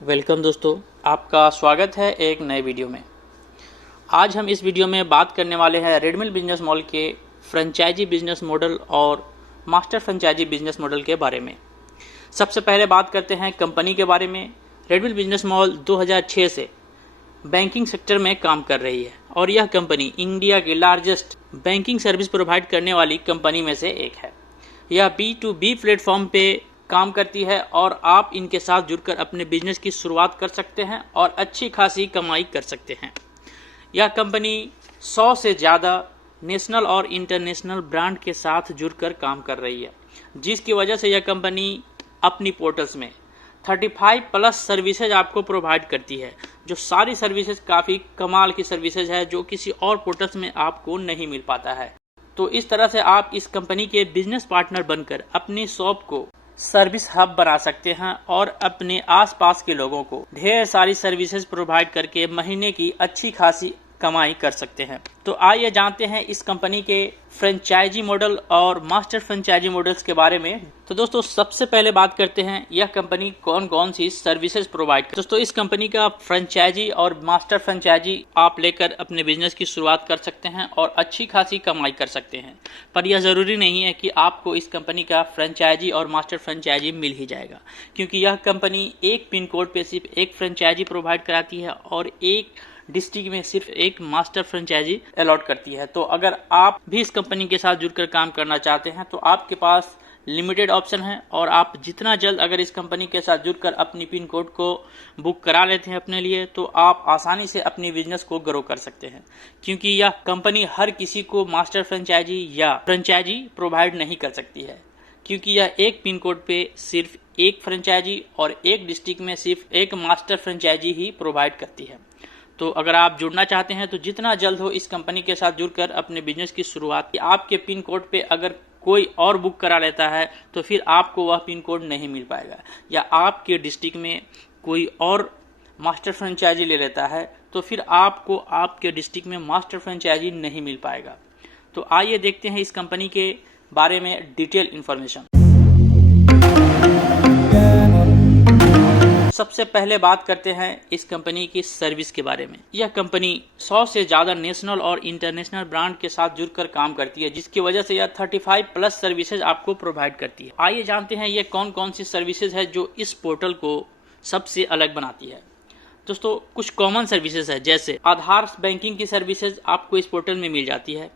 Welcome दोस्तों, आपका स्वागत है एक नए वीडियो में। आज हम इस वीडियो में बात करने वाले हैं रेडमिल बिजनेस मॉल के फ्रेंचाइजी बिजनेस मॉडल और मास्टर फ्रेंचाइजी बिजनेस मॉडल के बारे में। सबसे पहले बात करते हैं कंपनी के बारे में। रेडमिल बिजनेस मॉल 2006 से बैंकिंग सेक्टर में काम कर रही है और यह कंपनी इंडिया की लार्जेस्ट बैंकिंग सर्विस प्रोवाइड करने वाली कंपनी में से एक है। यह B2B प्लेटफॉर्म पे काम करती है और आप इनके साथ जुड़कर अपने बिजनेस की शुरुआत कर सकते हैं और अच्छी खासी कमाई कर सकते हैं। यह कंपनी 100 से ज़्यादा नेशनल और इंटरनेशनल ब्रांड के साथ जुड़कर काम कर रही है, जिसकी वजह से यह कंपनी अपनी पोर्टल्स में 35 प्लस सर्विसेज आपको प्रोवाइड करती है, जो सारी सर्विसेज काफ़ी कमाल की सर्विसेज है जो किसी और पोर्टल्स में आपको नहीं मिल पाता है। तो इस तरह से आप इस कंपनी के बिजनेस पार्टनर बनकर अपनी शॉप को सर्विस हब बना सकते हैं और अपने आसपास के लोगों को ढेर सारी सर्विसेज प्रोवाइड करके महीने की अच्छी खासी कमाई कर सकते हैं। तो आइए जानते हैं इस कंपनी के फ्रेंचाइजी मॉडल और मास्टर फ्रेंचाइजी मॉडल्स के बारे में। तो दोस्तों, सबसे पहले बात करते हैं यह कंपनी कौन कौन सी सर्विसेज प्रोवाइड करती है। दोस्तों, इस कंपनी का फ्रेंचाइजी और मास्टर फ्रेंचाइजी आप लेकर अपने बिजनेस की शुरुआत कर सकते हैं और अच्छी खासी कमाई कर सकते हैं। पर यह ज़रूरी नहीं है कि आपको इस कंपनी का फ्रेंचाइजी और मास्टर फ्रेंचाइजी मिल ही जाएगा, क्योंकि यह कंपनी एक पिन कोड पे सिर्फ एक फ्रेंचाइजी प्रोवाइड कराती है और एक डिस्ट्रिक्ट में सिर्फ एक मास्टर फ्रेंचाइजी अलॉट करती है। तो अगर आप भी इस कंपनी के साथ जुड़कर काम करना चाहते हैं तो आपके पास लिमिटेड ऑप्शन है और आप जितना जल्द अगर इस कंपनी के साथ जुड़कर अपनी पिन कोड को बुक करा लेते हैं अपने लिए, तो आप आसानी से अपनी बिजनेस को ग्रो कर सकते हैं, क्योंकि यह कंपनी हर किसी को मास्टर फ्रेंचाइजी या फ्रेंचाइजी प्रोवाइड नहीं कर सकती है, क्योंकि यह एक पिन कोड पे सिर्फ एक फ्रेंचाइजी और एक डिस्ट्रिक्ट में सिर्फ एक मास्टर फ्रेंचाइजी ही प्रोवाइड करती है। तो अगर आप जुड़ना चाहते हैं तो जितना जल्द हो इस कंपनी के साथ जुड़कर अपने बिजनेस की शुरुआत। आपके पिन कोड पे अगर कोई और बुक करा लेता है तो फिर आपको वह पिन कोड नहीं मिल पाएगा, या आपके डिस्ट्रिक्ट में कोई और मास्टर फ्रेंचाइजी ले लेता है तो फिर आपको आपके डिस्ट्रिक्ट में मास्टर फ्रेंचाइजी नहीं मिल पाएगा। तो आइए देखते हैं इस कंपनी के बारे में डिटेल इन्फॉर्मेशन। सबसे पहले बात करते हैं इस कंपनी की सर्विस के बारे में। यह कंपनी 100 से ज़्यादा नेशनल और इंटरनेशनल ब्रांड के साथ जुड़कर काम करती है, जिसकी वजह से यह 35 प्लस सर्विसेज आपको प्रोवाइड करती है। आइए जानते हैं ये कौन कौन सी सर्विसेज है जो इस पोर्टल को सबसे अलग बनाती है। दोस्तों, कुछ कॉमन सर्विसेज है, जैसे आधार बैंकिंग की सर्विसेज आपको इस पोर्टल में मिल जाती है,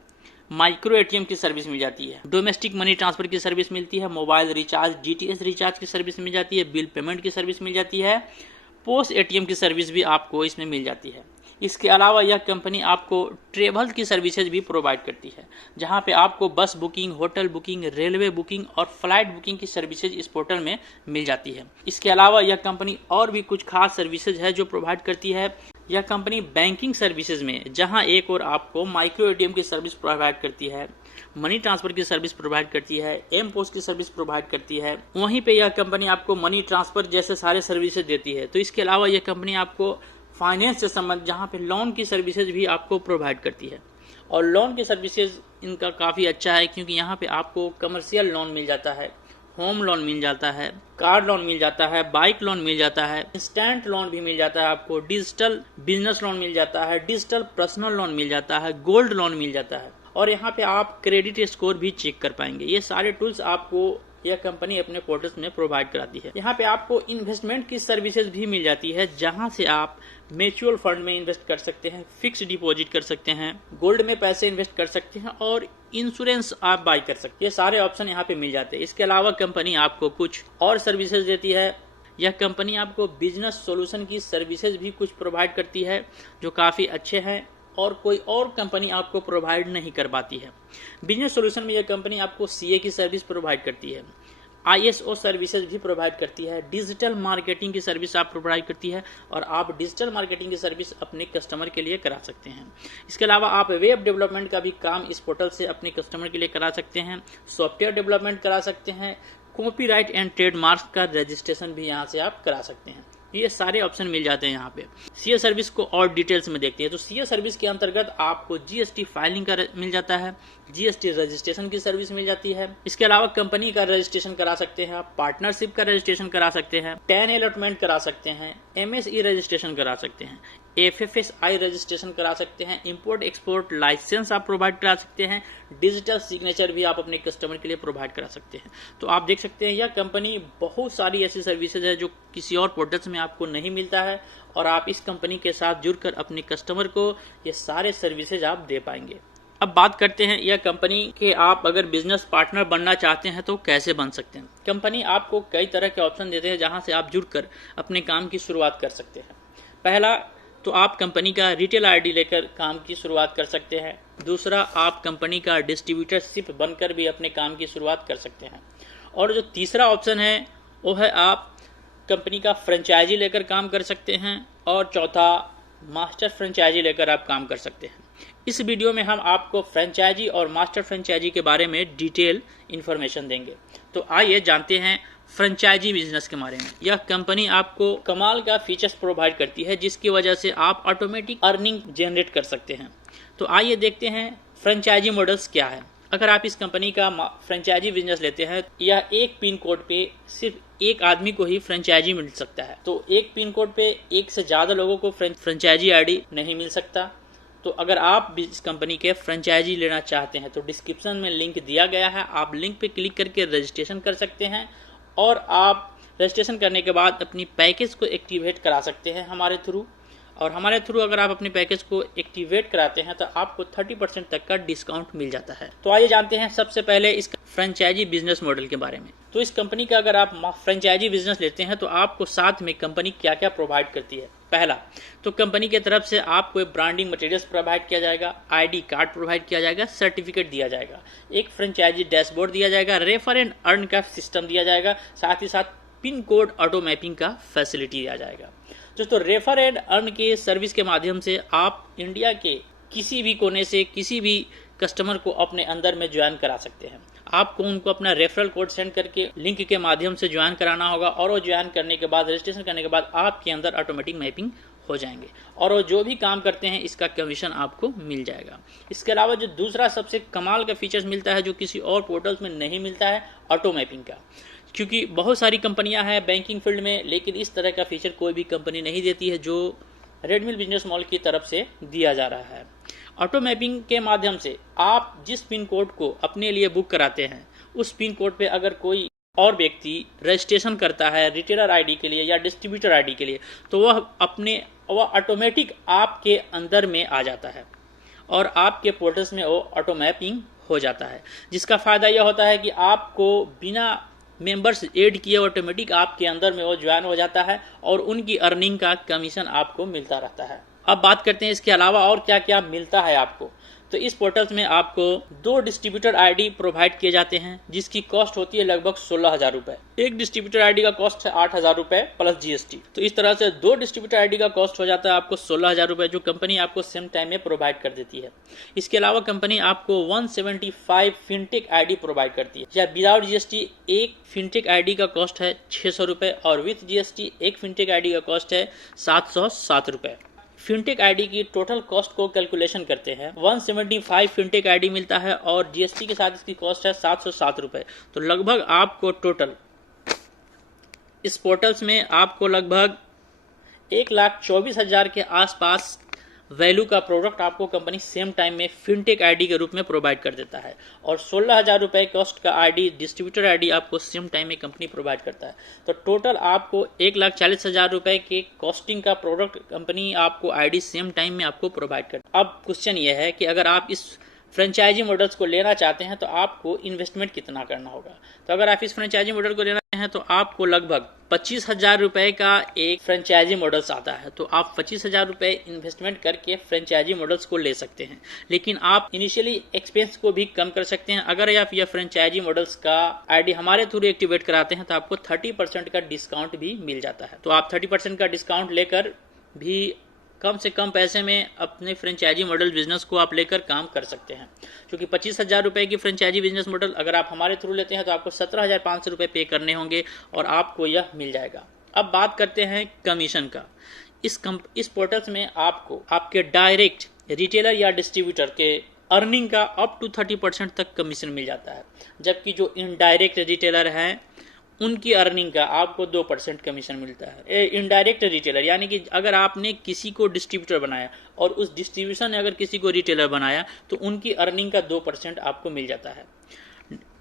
माइक्रो एटीएम की सर्विस मिल जाती है, डोमेस्टिक मनी ट्रांसफर की सर्विस मिलती है, मोबाइल रिचार्ज DTH रिचार्ज की सर्विस मिल जाती है, बिल पेमेंट की सर्विस मिल जाती है, पोस्ट ATM की सर्विस भी आपको इसमें मिल जाती है। इसके अलावा यह कंपनी आपको ट्रेवल की सर्विसेज भी प्रोवाइड करती है, जहां पे आपको बस booking, hotel booking, railway booking और फ्लाइट बुकिंग की सर्विसेज इस पोर्टल में मिल जाती है। इसके अलावा यह कंपनी और भी कुछ खास सर्विसेज है जो प्रोवाइड करती है। यह कंपनी बैंकिंग सर्विसेज में जहां एक और आपको माइक्रो ATM की सर्विस प्रोवाइड करती है, मनी ट्रांसफर की सर्विस प्रोवाइड करती है, M-पोस्ट की सर्विस प्रोवाइड करती है, वहीं पे यह कंपनी आपको मनी ट्रांसफर जैसे सारे सर्विसेज देती है। तो इसके अलावा यह कंपनी आपको फाइनेंस से संबंध, जहां पे लोन की सर्विसेज भी आपको प्रोवाइड करती है। और लोन की सर्विसेज इनका काफ़ी अच्छा है, क्योंकि यहाँ पे आपको कमर्शियल लोन मिल जाता है, होम लोन मिल जाता है, कार लोन मिल जाता है, बाइक लोन मिल जाता है, इंस्टेंट लोन भी मिल जाता है, आपको डिजिटल बिजनेस लोन मिल जाता है, डिजिटल पर्सनल लोन मिल जाता है, गोल्ड लोन मिल जाता है, और यहाँ पे आप क्रेडिट स्कोर भी चेक कर पाएंगे। ये सारे टूल्स आपको यह कंपनी अपने पोर्टल्स में प्रोवाइड कराती है। यहाँ पे आपको इन्वेस्टमेंट की सर्विसेज भी मिल जाती है, जहाँ से आप म्यूचुअल फंड में इन्वेस्ट कर सकते हैं, फिक्स डिपॉजिट कर सकते हैं, गोल्ड में पैसे इन्वेस्ट कर सकते हैं और इंश्योरेंस आप बाई कर सकते हैं। ये सारे ऑप्शन यहाँ पे मिल जाते हैं। इसके अलावा कंपनी आपको कुछ और सर्विसेज देती है। यह कंपनी आपको बिजनेस सॉल्यूशन की सर्विसेज भी कुछ प्रोवाइड करती है, जो काफ़ी अच्छे हैं और कोई और कंपनी आपको प्रोवाइड नहीं कर पाती है। बिजनेस सॉल्यूशन में यह कंपनी आपको CA की सर्विस प्रोवाइड करती है, ISO सर्विसेज भी प्रोवाइड करती है, डिजिटल मार्केटिंग की सर्विस आप प्रोवाइड करती है और आप डिजिटल मार्केटिंग की सर्विस अपने कस्टमर के लिए करा सकते हैं। इसके अलावा आप वेब डेवलपमेंट का भी काम इस पोर्टल से अपने कस्टमर के लिए करा सकते हैं, सॉफ्टवेयर डेवलपमेंट करा सकते हैं, कॉपीराइट एंड ट्रेडमार्क का रजिस्ट्रेशन भी यहाँ से आप करा सकते हैं। ये सारे ऑप्शन मिल जाते हैं यहाँ पे। सीए सर्विस को और डिटेल्स में देखते हैं तो सीए सर्विस के अंतर्गत आपको जीएसटी फाइलिंग का मिल जाता है, जीएसटी रजिस्ट्रेशन की सर्विस मिल जाती है। इसके अलावा कंपनी का रजिस्ट्रेशन करा सकते हैं आप, पार्टनरशिप का रजिस्ट्रेशन करा सकते हैं, 10 अलॉटमेंट करा सकते हैं, एमएसई रजिस्ट्रेशन करा सकते हैं, एफएफएसआई रजिस्ट्रेशन करा सकते हैं, इंपोर्ट एक्सपोर्ट लाइसेंस आप प्रोवाइड करा सकते हैं, डिजिटल सिग्नेचर भी आप अपने कस्टमर के लिए प्रोवाइड करा सकते हैं। तो आप देख सकते हैं यह कंपनी बहुत सारी ऐसी सर्विसेज है जो किसी और पोर्टल्स में आपको नहीं मिलता है और आप इस कंपनी के साथ जुड़कर अपने कस्टमर को ये सारे सर्विसेज आप दे पाएंगे। अब बात करते हैं यह कंपनी के आप अगर बिजनेस पार्टनर बनना चाहते हैं तो कैसे बन सकते हैं। कंपनी आपको कई तरह के ऑप्शन देते हैं जहां से आप जुड़कर अपने काम की शुरुआत कर सकते हैं। पहला तो आप कंपनी का रिटेल आईडी लेकर काम की शुरुआत कर सकते हैं। दूसरा, आप कंपनी का डिस्ट्रीब्यूटरशिप बनकर भी अपने काम की शुरुआत कर सकते हैं। और जो तीसरा ऑप्शन है वो है आप कंपनी का फ्रेंचाइजी लेकर काम कर सकते हैं। और चौथा, मास्टर फ्रेंचाइजी लेकर आप काम कर सकते हैं। इस वीडियो में हम आपको फ्रेंचाइजी और मास्टर फ्रेंचाइजी के बारे में डिटेल इन्फॉर्मेशन देंगे। तो आइए जानते हैं फ्रेंचाइजी बिजनेस के बारे में। यह कंपनी आपको कमाल का फीचर्स प्रोवाइड करती है जिसकी वजह से आप ऑटोमेटिक अर्निंग जनरेट कर सकते हैं। तो आइए देखते हैं फ्रेंचाइजी मॉडल्स क्या है। अगर आप इस कंपनी का फ्रेंचाइजी बिजनेस लेते हैं, यह एक पिन कोड पे सिर्फ एक आदमी को ही फ्रेंचाइजी मिल सकता है। तो एक पिन कोड पे एक से ज़्यादा लोगों को फ्रेंचाइजी आईडी नहीं मिल सकता। तो अगर आप इस कंपनी के फ्रेंचाइजी लेना चाहते हैं तो डिस्क्रिप्शन में लिंक दिया गया है, आप लिंक पे क्लिक करके रजिस्ट्रेशन कर सकते हैं और आप रजिस्ट्रेशन करने के बाद अपनी पैकेज को एक्टिवेट करा सकते हैं हमारे थ्रू। और हमारे थ्रू अगर आप अपने पैकेज को एक्टिवेट कराते हैं तो आपको 30% तक का डिस्काउंट मिल जाता है। तो आइए जानते हैं सबसे पहले इस फ्रेंचाइजी बिजनेस मॉडल के बारे में। तो इस कंपनी का अगर आप फ्रेंचाइजी बिजनेस लेते हैं तो आपको साथ में कंपनी क्या क्या प्रोवाइड करती है। पहला, तो कंपनी की तरफ से आपको ब्रांडिंग मटेरियल्स प्रोवाइड किया जाएगा, आईडी कार्ड प्रोवाइड किया जाएगा, सर्टिफिकेट दिया जाएगा, एक फ्रेंचाइजी डैशबोर्ड दिया जाएगा, रेफर एंड अर्न का सिस्टम दिया जाएगा, साथ ही साथ पिन कोड ऑटो मैपिंग का फैसिलिटी दिया जाएगा। दोस्तों, रेफर एंड अर्न के सर्विस के माध्यम से आप इंडिया के किसी भी कोने से किसी भी कस्टमर को अपने अंदर में ज्वाइन करा सकते हैं। आपको उनको अपना रेफरल कोड सेंड करके लिंक के माध्यम से ज्वाइन कराना होगा और वो ज्वाइन करने के बाद, रजिस्ट्रेशन करने के बाद आपके अंदर ऑटोमेटिक मैपिंग हो जाएंगे और वो जो भी काम करते हैं इसका कमीशन आपको मिल जाएगा। इसके अलावा जो दूसरा सबसे कमाल का फीचर्स मिलता है जो किसी और पोर्टल्स में नहीं मिलता है, ऑटो मैपिंग का। क्योंकि बहुत सारी कंपनियां हैं बैंकिंग फील्ड में, लेकिन इस तरह का फीचर कोई भी कंपनी नहीं देती है जो रेडमिल बिजनेस मॉल की तरफ से दिया जा रहा है। ऑटो मैपिंग के माध्यम से आप जिस पिन कोड को अपने लिए बुक कराते हैं उस पिन कोड पे अगर कोई और व्यक्ति रजिस्ट्रेशन करता है रिटेलर आईडी के लिए या डिस्ट्रीब्यूटर आईडी के लिए तो वह ऑटोमेटिक आपके अंदर में आ जाता है और आपके पोर्टल्स में वो ऑटो मैपिंग हो जाता है, जिसका फ़ायदा यह होता है कि आपको बिना मेंबर्स ऐड किए ऑटोमेटिक आपके अंदर में वो ज्वाइन हो जाता है और उनकी अर्निंग का कमीशन आपको मिलता रहता है। अब बात करते हैं इसके अलावा और क्या क्या मिलता है आपको। तो इस पोर्टल्स में आपको 2 डिस्ट्रीब्यूटर आईडी प्रोवाइड किए जाते हैं जिसकी कॉस्ट होती है लगभग 16,000 रुपए। एक डिस्ट्रीब्यूटर आईडी का कॉस्ट है 8,000 रुपए प्लस जीएसटी। तो इस तरह से 2 डिस्ट्रीब्यूटर आईडी का कॉस्ट हो जाता है आपको 16,000 रुपए, जो कंपनी आपको सेम टाइम में प्रोवाइड कर देती है। इसके अलावा कंपनी आपको 175 फिनटेक आईडी प्रोवाइड करती है, या विदाउट जीएसटी एक फिनटेक आईडी का कॉस्ट है 600 रुपए और विथ जीएसटी एक फिनटेक आईडी का कॉस्ट है 707 रुपए। फिनटेक आईडी की टोटल कॉस्ट को कैलकुलेशन करते हैं, 175 फिनटेक आईडी मिलता है और जीएसटी के साथ इसकी कॉस्ट है 707 रुपए। तो लगभग आपको टोटल इस पोर्टल्स में आपको लगभग 1,24,000 के आसपास वैल्यू का प्रोडक्ट आपको कंपनी सेम टाइम में फिनटेक आईडी के रूप में प्रोवाइड कर देता है और 16,000 रुपए कॉस्ट का आईडी डिस्ट्रीब्यूटर आईडी आपको सेम टाइम में कंपनी प्रोवाइड करता है। तो टोटल आपको 1,40,000 रुपए के कॉस्टिंग का प्रोडक्ट कंपनी आपको आईडी सेम टाइम में आपको प्रोवाइड करता है। अब क्वेश्चन ये है कि अगर आप इस फ्रेंचाइजी मॉडल्स को लेना चाहते हैं तो आपको इन्वेस्टमेंट कितना करना होगा। तो अगर आप इस फ्रेंचाइजी मॉडल को लेना हैं तो आपको लगभग 25,000 रुपए का एक फ्रेंचाइजी मॉडल्स आता है। तो आप 25,000 रुपए इन्वेस्टमेंट करके फ्रेंचाइजी मॉडल्स को ले सकते हैं, लेकिन आप इनिशियली एक्सपेंस को भी कम कर सकते हैं। अगर आप यह फ्रेंचाइजी मॉडल्स का आईडी हमारे थ्रू एक्टिवेट कराते हैं तो आपको 30% का डिस्काउंट भी मिल जाता है। तो आप 30% का डिस्काउंट लेकर भी कम से कम पैसे में अपने फ्रेंचाइजी मॉडल बिजनेस को आप लेकर काम कर सकते हैं। क्योंकि 25,000 रुपए की फ्रेंचाइजी बिजनेस मॉडल अगर आप हमारे थ्रू लेते हैं तो आपको 17,500 रुपए पे करने होंगे और आपको यह मिल जाएगा। अब बात करते हैं कमीशन का। इस पोर्टल्स में आपको आपके डायरेक्ट रिटेलर या डिस्ट्रीब्यूटर के अर्निंग का अप टू 30% तक कमीशन मिल जाता है, जबकि जो इनडायरेक्ट रिटेलर हैं उनकी अर्निंग का आपको 2% कमीशन मिलता है। इनडायरेक्ट रिटेलर यानी कि अगर आपने किसी को डिस्ट्रीब्यूटर बनाया और उस डिस्ट्रीब्यूशन ने अगर किसी को रिटेलर बनाया तो उनकी अर्निंग का 2% आपको मिल जाता है।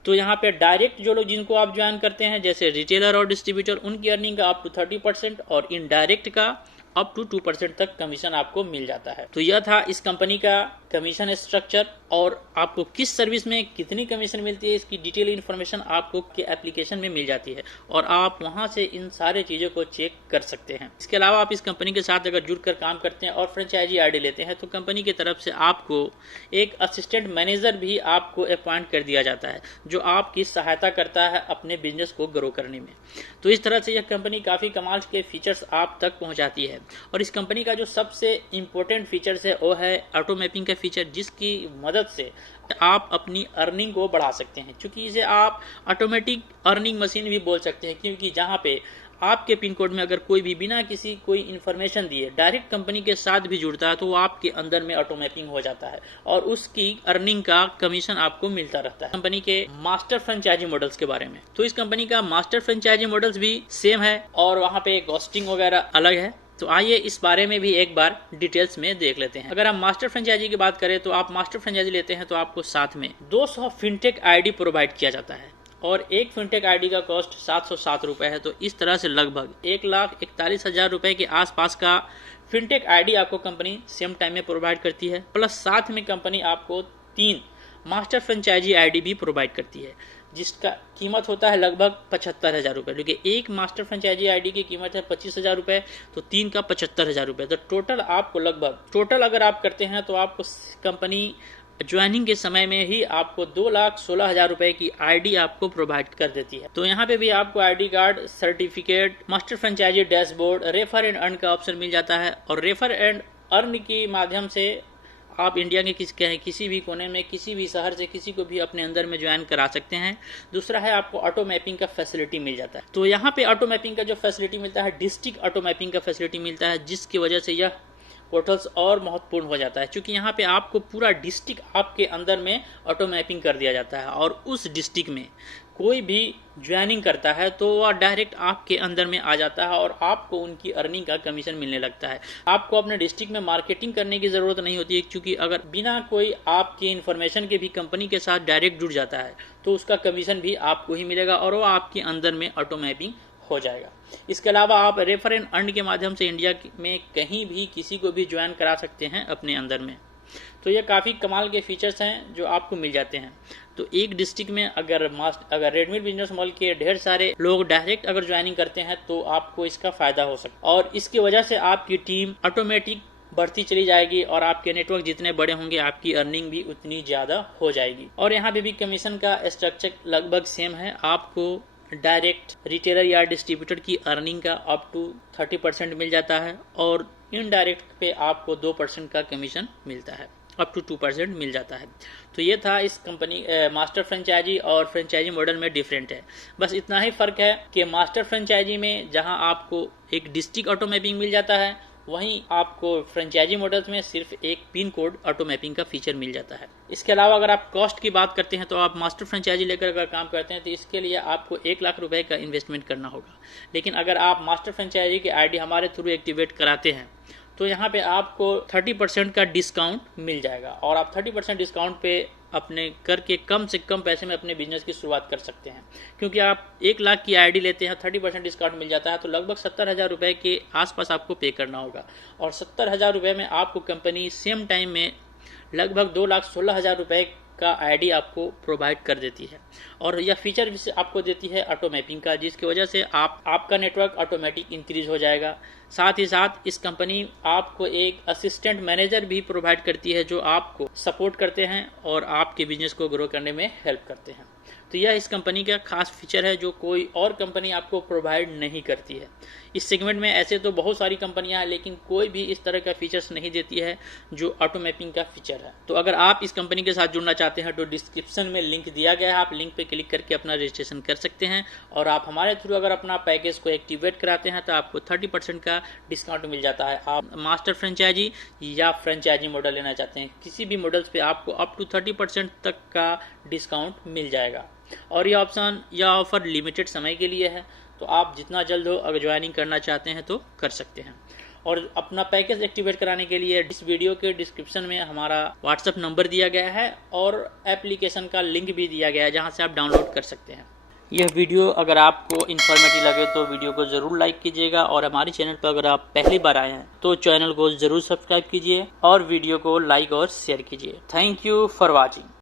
तो यहाँ पे डायरेक्ट जो लोग जिनको आप ज्वाइन करते हैं जैसे रिटेलर और डिस्ट्रीब्यूटर, उनकी अर्निंग का अप टू 30% और इनडायरेक्ट का अप टू 2% तक कमीशन आपको मिल जाता है। तो यह था इस कंपनी का कमीशन स्ट्रक्चर, और आपको किस सर्विस में कितनी कमीशन मिलती है इसकी डिटेल इन्फॉर्मेशन आपको के एप्लीकेशन में मिल जाती है और आप वहां से इन सारे चीज़ों को चेक कर सकते हैं। इसके अलावा आप इस कंपनी के साथ अगर जुड़कर काम करते हैं और फ्रेंचाइजी आईडी लेते हैं तो कंपनी की तरफ से आपको एक असिस्टेंट मैनेजर भी आपको अपॉइंट कर दिया जाता है जो आपकी सहायता करता है अपने बिजनेस को ग्रो करने में। तो इस तरह से यह कंपनी काफ़ी कमाल के फीचर्स आप तक पहुँचाती है। और इस कंपनी का जो सबसे इम्पोर्टेंट फीचर्स है वो है ऑटो मैपिंग का फीचर, जिसकी मदद से आप अपनी अर्निंग को बढ़ा सकते हैं, क्योंकि इसे आप ऑटोमेटिक अर्निंग मशीन भी बोल सकते हैं, क्योंकि जहां पे आपके पिन कोड में अगर कोई भी बिना किसी कोई इन्फॉर्मेशन दिए डायरेक्ट कंपनी के साथ भी जुड़ता है तो वो आपके अंदर में ऑटो मैपिंग हो जाता है और उसकी अर्निंग का कमीशन आपको मिलता रहता है। कंपनी के मास्टर फ्रेंचाइजी मॉडल्स के बारे में, तो इस कंपनी का मास्टर फ्रेंचाइजी मॉडल्स भी सेम है और वहाँ पे कॉस्टिंग वगैरह अलग है। तो आइए इस बारे में भी एक बार डिटेल्स में देख लेते हैं। अगर हम मास्टर फ्रेंचाइजी की बात करें तो आप मास्टर फ्रेंचाइजी लेते हैं तो आपको साथ में 200 फिनटेक आईडी प्रोवाइड किया जाता है और एक फिनटेक आईडी का कॉस्ट 707 रुपए है। तो इस तरह से लगभग 1,41,000 रुपए के आसपास का फिनटेक आईडी आपको कंपनी सेम टाइम में प्रोवाइड करती है, प्लस साथ में कंपनी आपको 3 मास्टर फ्रेंचाइजी आईडी भी प्रोवाइड करती है जिसका कीमत होता है लगभग 75,000 रुपये, क्योंकि एक मास्टर फ्रेंचाइजी आईडी की कीमत है 25,000 रुपये, तो 3 का 75,000 रुपये। तो टोटल अगर आप करते हैं तो आपको कंपनी ज्वाइनिंग के समय में ही आपको 2,16,000 रुपए की आईडी आपको प्रोवाइड कर देती है। तो यहाँ पे भी आपको ID card, certificate, master franchisee dashboard, refer and earn का ऑप्शन मिल जाता है और रेफर एंड अर्न के माध्यम से आप इंडिया के किसी भी कोने में किसी भी शहर से किसी को भी अपने अंदर में ज्वाइन करा सकते हैं। दूसरा है आपको ऑटो मैपिंग का फैसिलिटी मिल जाता है। तो यहाँ पे ऑटो मैपिंग का जो फैसिलिटी मिलता है, डिस्ट्रिक्ट ऑटो मैपिंग का फैसिलिटी मिलता है, जिसकी वजह से यह पोर्टल्स और महत्वपूर्ण हो जाता है, क्योंकि यहाँ पे आपको पूरा डिस्ट्रिक्ट आपके अंदर में ऑटो मैपिंग कर दिया जाता है और उस डिस्ट्रिक्ट में कोई भी ज्वाइनिंग करता है तो वह डायरेक्ट आपके अंदर में आ जाता है और आपको उनकी अर्निंग का कमीशन मिलने लगता है। आपको अपने डिस्ट्रिक्ट में मार्केटिंग करने की ज़रूरत नहीं होती है, क्योंकि अगर बिना कोई आपकी इन्फॉर्मेशन के भी कंपनी के साथ डायरेक्ट जुड़ जाता है तो उसका कमीशन भी आपको ही मिलेगा और वो आपके अंदर में ऑटो मैपिंग हो जाएगा। इसके अलावा आप रेफर एंड अर्न के माध्यम से इंडिया में कहीं भी किसी को भी ज्वाइन करा सकते हैं अपने अंदर में। तो ये काफ़ी कमाल के फीचर्स हैं जो आपको मिल जाते हैं। तो एक डिस्ट्रिक्ट में अगर रेडमिल बिजनेस मॉल के ढेर सारे लोग डायरेक्ट अगर ज्वाइनिंग करते हैं तो आपको इसका फायदा हो सकता है और इसकी वजह से आपकी टीम ऑटोमेटिक बढ़ती चली जाएगी और आपके नेटवर्क जितने बड़े होंगे आपकी अर्निंग भी उतनी ज़्यादा हो जाएगी। और यहाँ पे भी कमीशन का स्ट्रक्चर लगभग सेम है। आपको डायरेक्ट रिटेलर या डिस्ट्रीब्यूटर की अर्निंग का अप टू 30% मिल जाता है और इनडायरेक्ट पे आपको 2% का कमीशन मिलता है, अप टू 2% मिल जाता है। तो ये था इस कंपनी मास्टर फ्रेंचाइजी और फ्रेंचाइजी मॉडल में डिफरेंट है। बस इतना ही फ़र्क है कि मास्टर फ्रेंचाइजी में जहां आपको एक डिस्ट्रिक्ट ऑटो मैपिंग मिल जाता है, वहीं आपको फ्रेंचाइजी मॉडल्स में सिर्फ एक पिन कोड ऑटो मैपिंग का फीचर मिल जाता है। इसके अलावा अगर आप कॉस्ट की बात करते हैं तो आप मास्टर फ्रेंचाइजी लेकर अगर काम करते हैं तो इसके लिए आपको 1 लाख रुपए का इन्वेस्टमेंट करना होगा। लेकिन अगर आप मास्टर फ्रेंचाइजी की आईडी हमारे थ्रू एक्टिवेट कराते हैं तो यहाँ पे आपको 30% का डिस्काउंट मिल जाएगा और आप 30% डिस्काउंट पे अपने करके कम से कम पैसे में अपने बिजनेस की शुरुआत कर सकते हैं। क्योंकि आप 1 लाख की आईडी लेते हैं, 30% डिस्काउंट मिल जाता है तो लगभग 70,000 रुपये के आसपास आपको पे करना होगा और 70,000 रुपये में आपको कंपनी सेम टाइम में लगभग 2,16,000 रुपये का आईडी आपको प्रोवाइड कर देती है और यह फीचर भी आपको देती है ऑटो मैपिंग का, जिसकी वजह से आपका नेटवर्क ऑटोमेटिक इंक्रीज हो जाएगा। साथ ही साथ इस कंपनी आपको एक असिस्टेंट मैनेजर भी प्रोवाइड करती है जो आपको सपोर्ट करते हैं और आपके बिजनेस को ग्रो करने में हेल्प करते हैं। तो यह इस कंपनी का खास फीचर है जो कोई और कंपनी आपको प्रोवाइड नहीं करती है। इस सेगमेंट में ऐसे तो बहुत सारी कंपनियां हैं, लेकिन कोई भी इस तरह का फीचर्स नहीं देती है जो ऑटो मैपिंग का फीचर है। तो अगर आप इस कंपनी के साथ जुड़ना चाहते हैं तो डिस्क्रिप्शन में लिंक दिया गया है, आप लिंक पे क्लिक करके अपना रजिस्ट्रेशन कर सकते हैं। और आप हमारे थ्रू अगर अपना पैकेज को एक्टिवेट कराते हैं तो आपको 30% का डिस्काउंट मिल जाता है। आप मास्टर फ्रेंचाइजी या फ्रेंचाइजी मॉडल लेना चाहते हैं, किसी भी मॉडल्स पे आपको अप टू 30% तक का डिस्काउंट मिल जाएगा। और यह ऑफर लिमिटेड समय के लिए है, तो आप जितना जल्द हो अगर ज्वाइनिंग करना चाहते हैं तो कर सकते हैं। और अपना पैकेज एक्टिवेट कराने के लिए इस वीडियो के डिस्क्रिप्शन में हमारा व्हाट्सएप नंबर दिया गया है और एप्लीकेशन का लिंक भी दिया गया है जहां से आप डाउनलोड कर सकते हैं। यह वीडियो अगर आपको इन्फॉर्मेटिव लगे तो वीडियो को ज़रूर लाइक कीजिएगा, और हमारे चैनल पर अगर आप पहली बार आए हैं तो चैनल को ज़रूर सब्सक्राइब कीजिए और वीडियो को लाइक और शेयर कीजिए। Thank you for watching.